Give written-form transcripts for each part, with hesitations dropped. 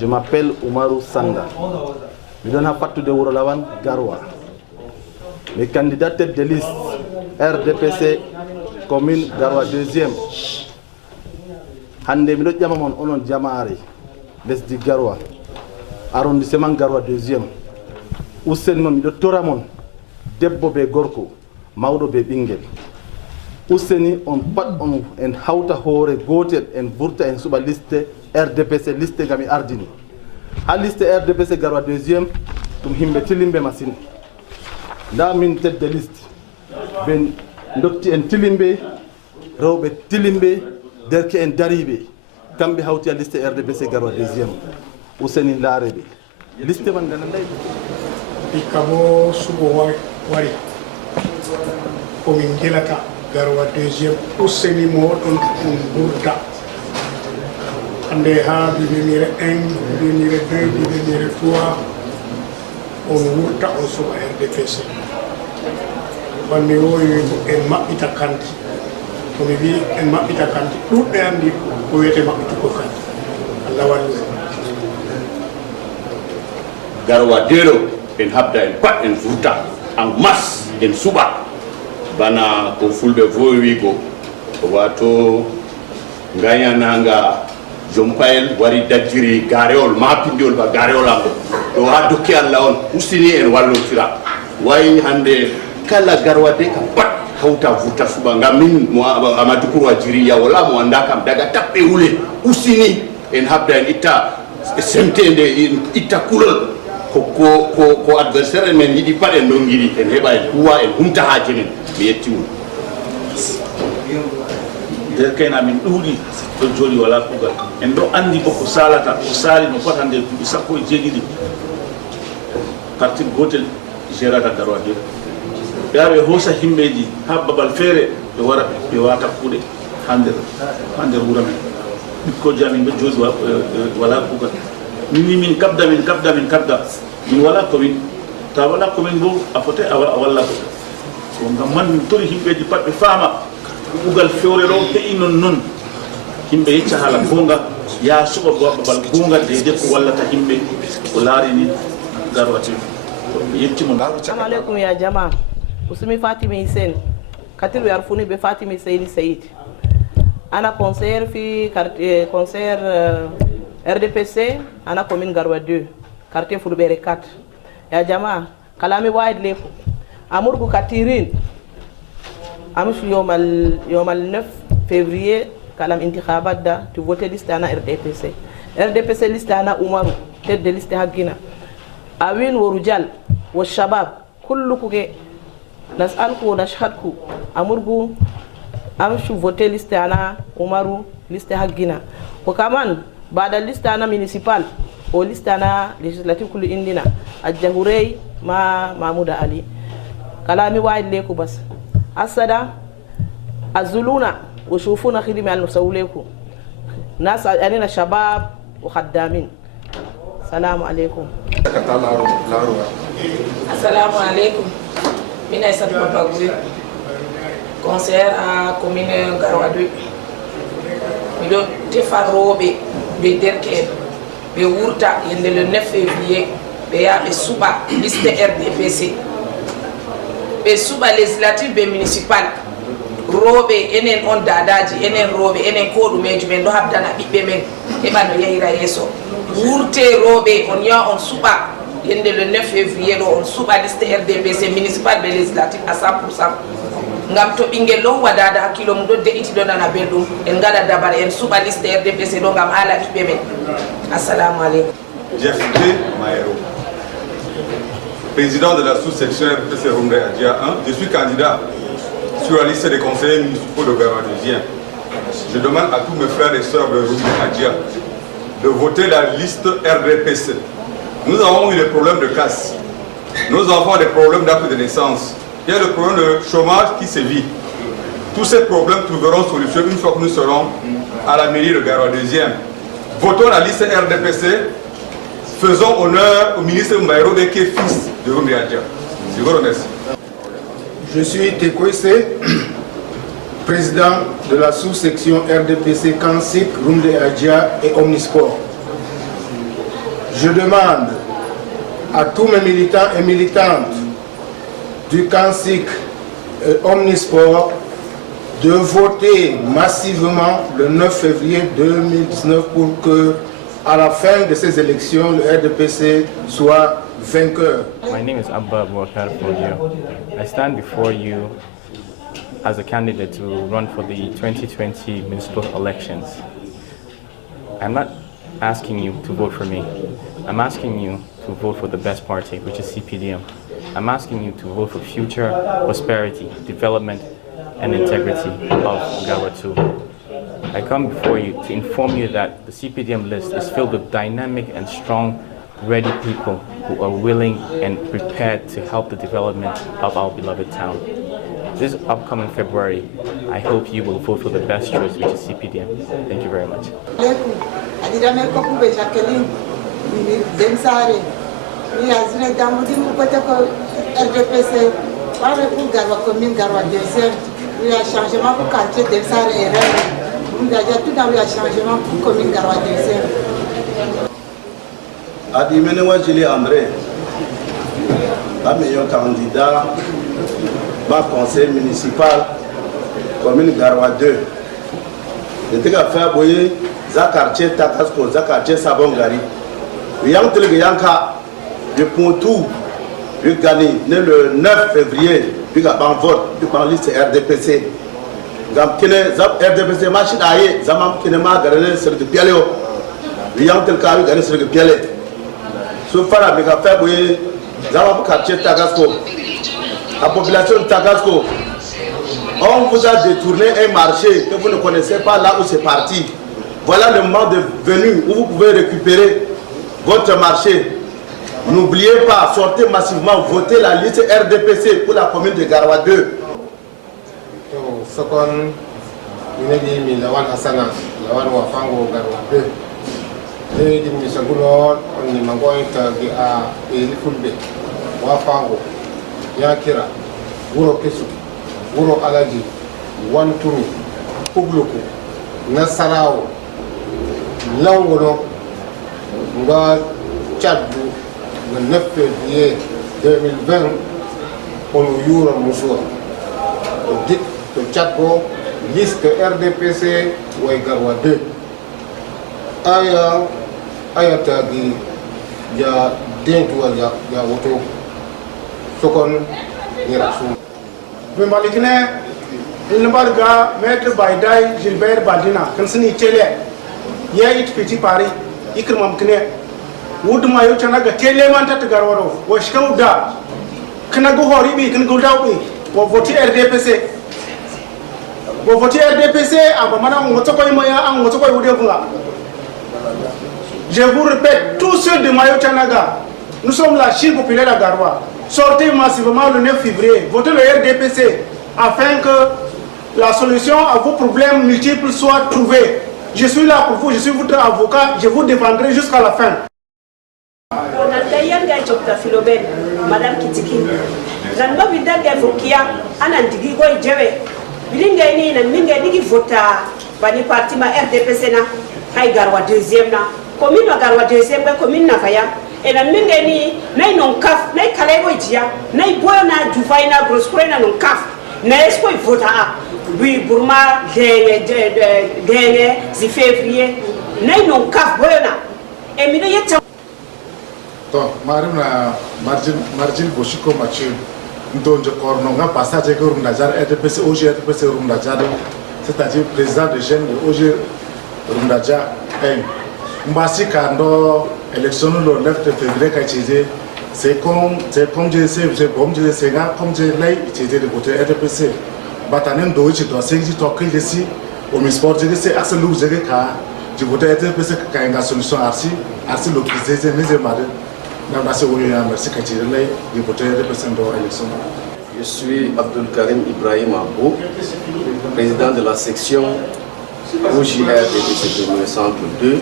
Je m'appelle Oumarou Sanda. Je donne à partir de Ourolawan, Garoua. Mes candidats tête de liste RDPC, commune Garoua 2e. Hande mi ɗo ƴama mon onon jamaare lesdi Garoua, arrondissement Garoua 2e. Usten mon miɗo tora mon debbo be gorko, mawɗo be ɓinguel. Useni on pat on en hawta hoore gotel en vurta en suɓa liste RDPC liste ngam mi ardini. Ha liste RDPC Garoua 2e ɗum himɓe tilimɓe masine. Nda min tête de liste ɓe dotti en tilimɓe, rewɓe tilimɓe, derke en dariɓe, kamɓe hawti a liste RDPC Garoua 2e. Useni laare ɓe liste man gandanɗay hikka bo suɓo wari komin gelata Garoua 2e. Useni moɗon on ɓurda hande ha bimimire 1 bimimire 2 bimimire 3 on wurta on suɓa RDPC. banmi wowi en maɓɓita kanti komi wi en maɓɓita kanti ɗuɗɓe andi ko wiyete maɓɓitugo kanti. Allah wallu Garoua 2 en habda en pat en vurta en masse en suɓa bana ko fulɓe vowigo wato gayananga jompayel wari dajjiri garewol mapindiol ba garewol am ɗo ha dokki Allah on usini en wallotira wayi hande kala Garoua de kam pat hawta vurta suɓa ngam min mo Amadou Kourou jiriya wala mo anda kam daga taɓɓe wule usini en habda en itta semtende en itta kulol ko adversaire men yiɗi pat en ɗon giɗi en heɓa en huwa en humta haaje men mi yettimon. derke'en amin ɗuuɗi ɗo jooɗi wala kuugal en ɗo anndi bo ko salata ko saali no fota nde duuɓi 17 parti gotel gérata Garoua 2 ɓe ara ɓe hoosa himɓeji ha babal feere ɓe wara ɓe wata kuuɗe ha nder wuro men ɓikkoji amin ɓe jooɗi wala kuugal minni min kabda min wala commune ta wala commune bo a foti a walla ko ngam man min tori himɓeji pat ɓe faama kuugal fewre ɗo heƴi non yimɓe yecca haala gonga ya suɓa babal gonga deede ko wallata yimɓe ko laarini Garoua 2 yettimon. Assalamu alaikum ya jama, usumi Fatimi Hussein katil yarfuni be Fatimi Seyni Said, ana conseillère fi quartier conseillère RDPC ana commune Garoua 2 quartier Fulbere 4 ya jama kalami wide lefu amurgu katirin amshu yomal 9 février kalam intikhabat da tu voter liste ana RDPC liste ana Umaru tête de liste haggina awin ورجال والشباب كلكم نسألكم ونشهدكم أمركم أمشوا voter liste ana Umaru liste haggina وكمان بعد liste ana municipal o liste ana législative كل indina الجهوري ما محمود علي كلامي واحد ليكم بس أسدا أزلونا وشوفونا خدمة المسؤوليكم ناس أننا شباب وخدامين. السلام عليكم. السلام عليكم. من أسد باباغوي conseillère à commune Garoua 2. Mido tefarobe be derke be wurta yende le 9 février be ya be suba liste RDPC be suba législative be municipal robe enen on dadaji enen robe enen ko ɗumeji men ɗo habdana ɓiɓɓe men heɓa no yahira yeeso wurte robe on ya on suba yende le 9 février ɗo on suba liste RDPC municipal be législative à 100% ngam to ɓinguel ɗon waɗada hakkilo mum ɗo de'iti ɗo nana belɗum en gaɗa dabar en suba liste RDPC ɗo ngam haala ɓiɓɓe men. Assalamu aleykum. Jeffte Mayero, président de la sous-section RDPC Rumre Adja 1. Je suis candidat sur la liste des conseillers municipaux de Garoua 2e. Je demande à tous mes frères et sœurs de Rumre Adja de voter la liste RDPC. Nous avons eu des problèmes de casse. Nos enfants ont des problèmes d'acte de naissance. Il y a le problème de chômage qui sévit. Tous ces problèmes trouveront solution une fois que nous serons à la mairie de Garoua 2e. Votons la liste RDPC. Faisons honneur au ministre Mbaïro qui est fils de Rumre Adja. Je vous remercie. Je suis Tekoïse, président de la sous-section RDPC Kansik, Rumre Adja et Omnisport. Je demande à tous mes militants et militantes du CANSIC et Omnisport de voter massivement le 9 février 2019 pour que, à la fin de ces élections, le RDPC soit vainqueur. My name is Abba Bouakar Fodio. I stand before you as a candidate to run for the 2020 municipal elections. I'm not asking you to vote for me. I'm asking you to vote for the best party, which is CPDM. I'm asking you to vote for future prosperity, development, and integrity of Garwa 2. I come before you to inform you that the CPDM list is filled with dynamic and strong, ready people who are willing and prepared to help the development of our beloved town. This upcoming February, I hope you will vote for the best choice, which is CPDM. Thank you very much. Il y a changement pour quartier Delsar et Rennes. Il y a tout dans le changement pour commune Garwa deuxième. Adimenewa Jili André, la meilleure candidat, ma conseil municipal, commune Garwa 2. Je t'ai fait boyer za quartier Takasko, za quartier Sabongari. Yang Telege Yanka, de Pontou, je gagne le 9 février. Puis en vote, puis en liste RDPC. RDPC machine aïe, zamam kinema gagné sur le pialéo. Liant tel cas gagné sur le pialé. Sauf à la méga fait oui, zamam quartier Tagasco. La population de Tagasco, on vous a détourné un marché que vous ne connaissez pas là où c'est parti. Voilà le moment de venue où vous pouvez récupérer votre marché. N'oubliez pas, sortez massivement, votez la liste RDPC pour la commune de Garwa 2. Second, il y a Lawan Hassana, Lawan Wafango Garwa 2. Et il y a Sagoulon, on y m'a dit à Elifulbe, Wafango, Yakira, Wuro Kesu, Wuro Alagi, Wantumi, Pugluku, Nasarao, Langono, Nga Tchadou. Le 9 février 2020, on nous y a Moussoua. On dit que Tchadgo, liste RDPC ou Garwa 2. Aya Tagi, il y a Dentua, il y a Woto. Sokon, il y a Rassou. Mais Malikne, il n'y a pas Maître Baïdaï, Gilbert Badina, quand c'est Télé, il y a un petit Paris, il y a un Woodma Yotanaga, Telemanta Garwaro, Washkauda, Kanago Horibi, Kanagodawi, or voter RDPC. Or voter RDPC, and Madame Motokoimaya and Motoko Udevula. Je vous répète, tous ceux de Mayotanaga, nous sommes la Chine populaire à Garwa. Sortez massivement le 9 février, votez le RDPC afin que la solution à vos problèmes multiples soit trouvée. Je suis là pour vous, je suis votre avocat, je vous défendrai jusqu'à la fin. Madame Kitiki, Zanba Vidanga Vokia, Anandigo Jewe, Bilingani and Mingadigi Vota, Bani Party ma RDPC na, Garwa deuxième na, commune Garwa deuxième, commune Navaya, et la Mingani, Nay non caf, Nay Kalegoia, Nay Buena, Duvaina, Grosprena non caf, Nespo Vota, Oui Burma, Gene, Zifevrier, Nay non caf Buena, et Minayeta. Marina Margin Boshiko Machu, Ndonjo Corno, passage que Rumdajar, RDPC, OG, RDPC Rumdajar, c'est-à-dire président de jeunes de OG Rumdajar, Mbasi Kando, élection le 9 février, c'est comme je sais, comme je l'ai utilisé de côté RDPC. Batanen Doichi doit s'exercer ici, au Misport, c'est Axel Lou, je vote RDPC qui a une solution Arsi le président des Marins. Je suis Abdul Karim Ibrahim Abou, président de la section OJR DPC de Centre 2,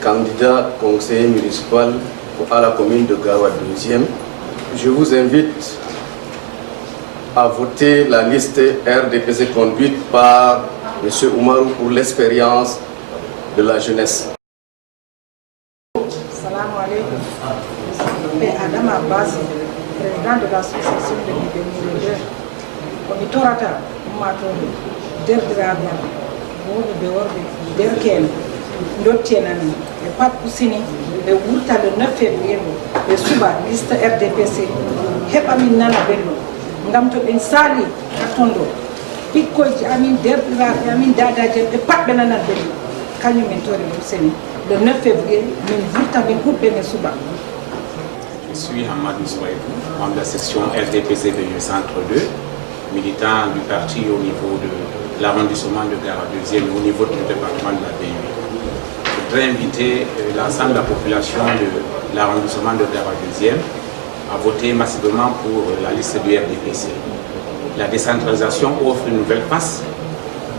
candidat conseiller municipal à la commune de Garwa 2e. Je vous invite à voter la liste RDPC conduite par M. Oumarou pour l'expérience de la jeunesse. Assalamu alaikum. Mais Adam Abbas, président de l'association de Midemire, on est torata, Matoni, Derdrabian, Bobu Beorbe, Derken, Dotienani, et Pat Poussini, et Wurta le 9 février, et Suba, liste RDPC, Hepaminana Bello, Ngamto Insali, Atondo, Pico, Amin Derdra, Amin Dada, et Pat Benana Bello, Kanyu Mentori Poussini. Le 9 février, je suis Hamad Moussouaï, membre de la section RDPC de Centre 2, militant du parti au niveau de l'arrondissement de Gara 2e et au niveau du département de la BU. Je voudrais inviter l'ensemble de la population de l'arrondissement de Gara 2e à voter massivement pour la liste du RDPC. La décentralisation offre une nouvelle face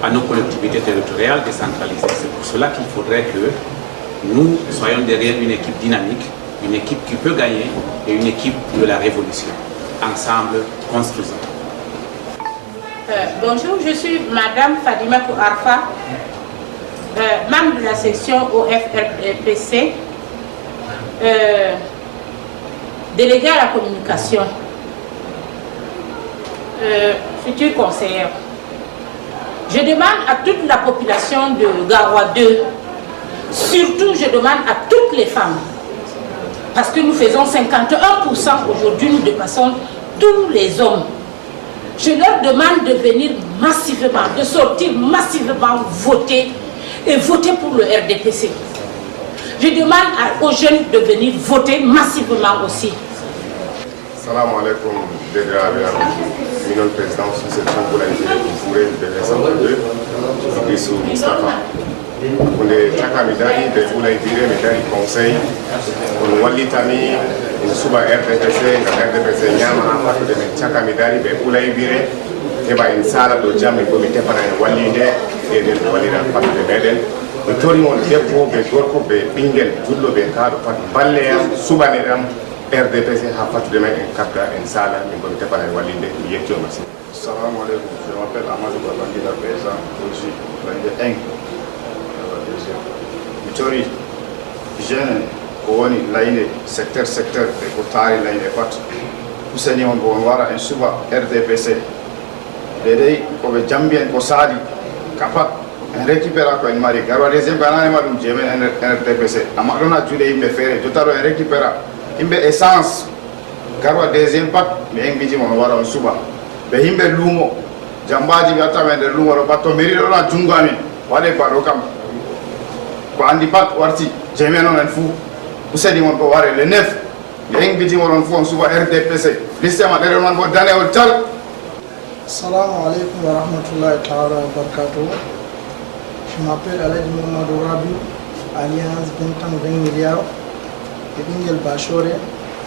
à nos collectivités territoriales décentralisées. C'est pour cela qu'il faudrait que nous soyons derrière une équipe dynamique, une équipe qui peut gagner et une équipe de la révolution. Ensemble, construisons. Bonjour, je suis Madame Fadima Arfa, membre de la section OFRPC, déléguée à la communication, future conseillère. Je demande à toute la population de Garoua 2, surtout je demande à toutes les femmes, parce que nous faisons 51% aujourd'hui, nous dépassons tous les hommes. Je leur demande de venir massivement, de sortir massivement voter et voter pour le RDPC. Je demande aux jeunes de venir voter massivement aussi. Salam alaikum, Minon président de cette chambre de Centre 2, Idrissou Moustapha. On est Chakamidari, de Oula Ibire, Medari Conseil, on Walitami, on Suba RDPC, RDPC Nyama, Pato de Chakamidari, de Oula Ibire, Eba in Sala, do Jam, et Comité para Walide, et de Walida, Pato de Beden. Le Torion, Depo, Begorko, Bingen, Jullo, Bekado, Pato Balea, Subaneram, RDPC, Pato de Beden, Capra, in Sala, et Comité para Walide, Yekio Massi. Salam alaikum, je m'appelle Amadou Babangida Président, je suis le 1. Victory, jeune, Kowani, Laine, secteur, et Kotari, Laine, Pat, Poussani, on va un suba RDPC. Dede, comme Jambien, Kosali, Kapat, un récupérateur, une marie, car les ébananes, madame, j'ai un RDPC. Amadona, tu l'as fait, tout à l'heure, un récupérateur. Il me essence, car deuxième pat, mais un bidji, on va un suba. Mais il me lumo, Jambaji, Yataman, le lumo, le bateau, Mérilona, Djungami, Wade Parokam. Andi pat warti jeme non en fu usadi mon ko ware le 9 yeng biti mon fu on suba RDPC liste ma dere man bo dane o tal. Assalamu alaikum wa rahmatullahi ta'ala wa barakatuh. Je m'appelle Aladji Mamadou Rabi, alliance 20 ans 20 milliards et Bingel Bachore,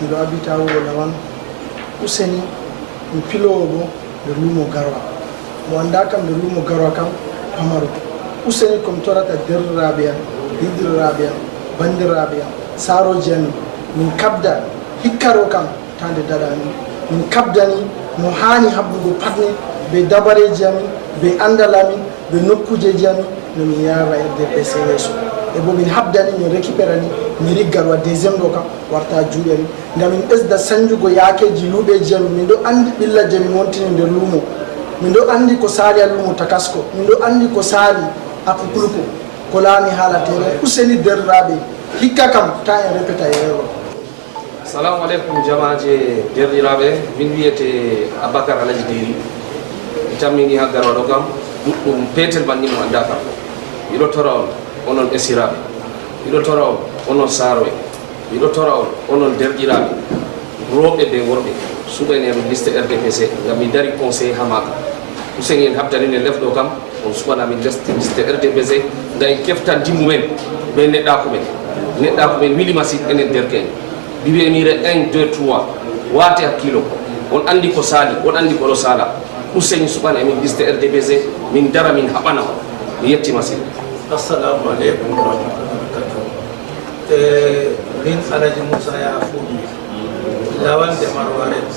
ndo habita wo lawan useni mpilobo de lumo garwa mo anda kam de lumo garwa kam amaru useni kom torata der rabia Hidr Rabia, Bandir Rabia, Saro Jami, min kabda hikkaro kam tande dadani, min kabdani mo hani habbugo patni be dabare jami, be andalami, be nokkuje jami no mi yara RDPC yeso. E bo min habdani min récupérani mi riggarwa deuxième do kam warta juuɓemi ngam min ɓesda sanjugo yaakeji luuɓe jami min ɗo andi ɓilla jami wontini nder luumo min ɗo andi ko saali a luumo takasko min ɗo andi ko saali a pupuluko ko laami haalatere useni derraɓe hikka kam ta en répéta yeero. Assalamu alaikum jamaaje derɗiraɓe min wiyete Abakar Alaji Diri mi tammini ha garwa ɗo kam ɗuɗɗum peetel banni mo anda kam miɗo tora on onon ɓesiraɓe miɗo tora on onon saaroɓe miɗo tora on onon derɗiraɓe rewɓe ɓe worɓe suɓani en liste RDPC ngam mi dari conseil ha maka useni en habdanine lefɗo kam on suɓanamin liste RDPC nga en keftan dimmumen ɓe neɗɗako men wili masi enen derke'en mbiɓemire 1 2 3 waate hakkilo on andi ko saali on andi koɗo sala useni suɓana emin liste RDPC min dara min haɓana on mi yetti masine. Assalamu alaikum warahmatullahi wabarakatuh. Min Alaji Moussa ya Foudi lawan de Marwaret,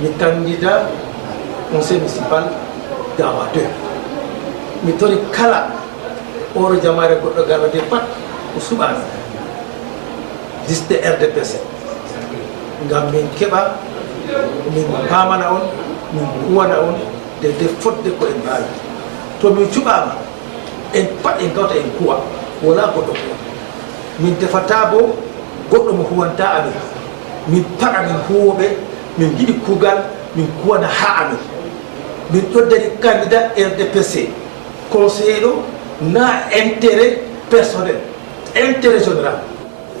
mi candidat conseil municipal Gawa 2. Mi tori kala oro jamare goɗɗo Gawa 2 pat ko suɓaɓe liste RDPC ngam min keɓa min pamana on min huwana on de fotde ko en mbawi to min cuɓama en pat en gawta en kuwa wala goɗɗo kuwa min defata bo goɗɗo mo huwanta amin min paɗa min huwoɓe min jiɗi kuugal min kuwana ha amin min ɗoddani candidat RDPC conseiller ɗo na intérêt personnel intérêt général.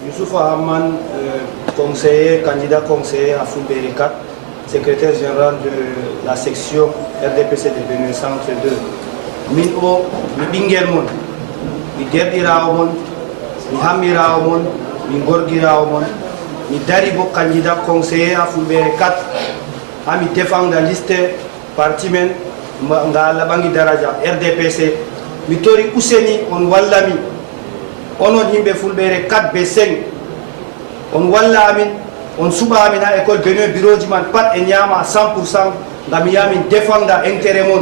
Youssoufa Hamman, conseiller, candidat conseiller à Fulbert 4, secrétaire général de la section RDPC de Bénin Centre 2. Min o mi ɓingel mon mi derɗirawo mon mi hammirawo mon mi gorgirawo mon mi dari bo candidat conseiller à Fulbert 4 ha mi défendre liste parti men nga Allah ɓangi daraja RDPC mi tori useni on wallami onon yimɓe Fulɓere 4 be 5 on walla amin on suɓa amin ha école Bénin bureau ji man pat e ñama 100% ngam yamin défenda intérêt mon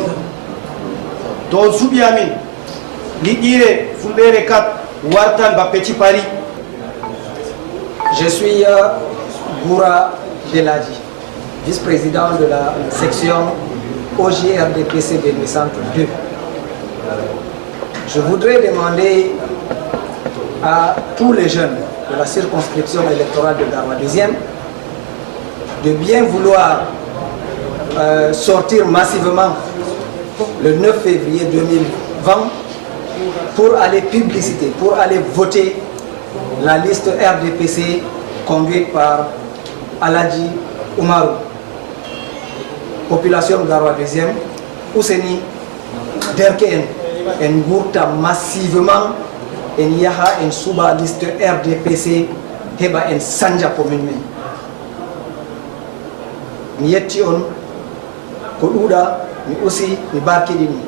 to on suɓi amin liƴƴire Fulɓere 4 wartan ba Petit Paris. Je suis Goura Beladi, vice-président de la section OJRDPC Bénin Centre 2. Je voudrais demander à tous les jeunes de la circonscription électorale de Garoua 2e de bien vouloir sortir massivement le 9 février 2020 pour aller publiciter, pour aller voter la liste RDPC conduite par Aladji Oumarou. Population Garoua 2e, Ouseni Derken, en gourta massivement en yaha en suba liste RDPC heba en sanja commune men. Mi yetti on ko ɗuuɗa mi aussi mi barkiɗini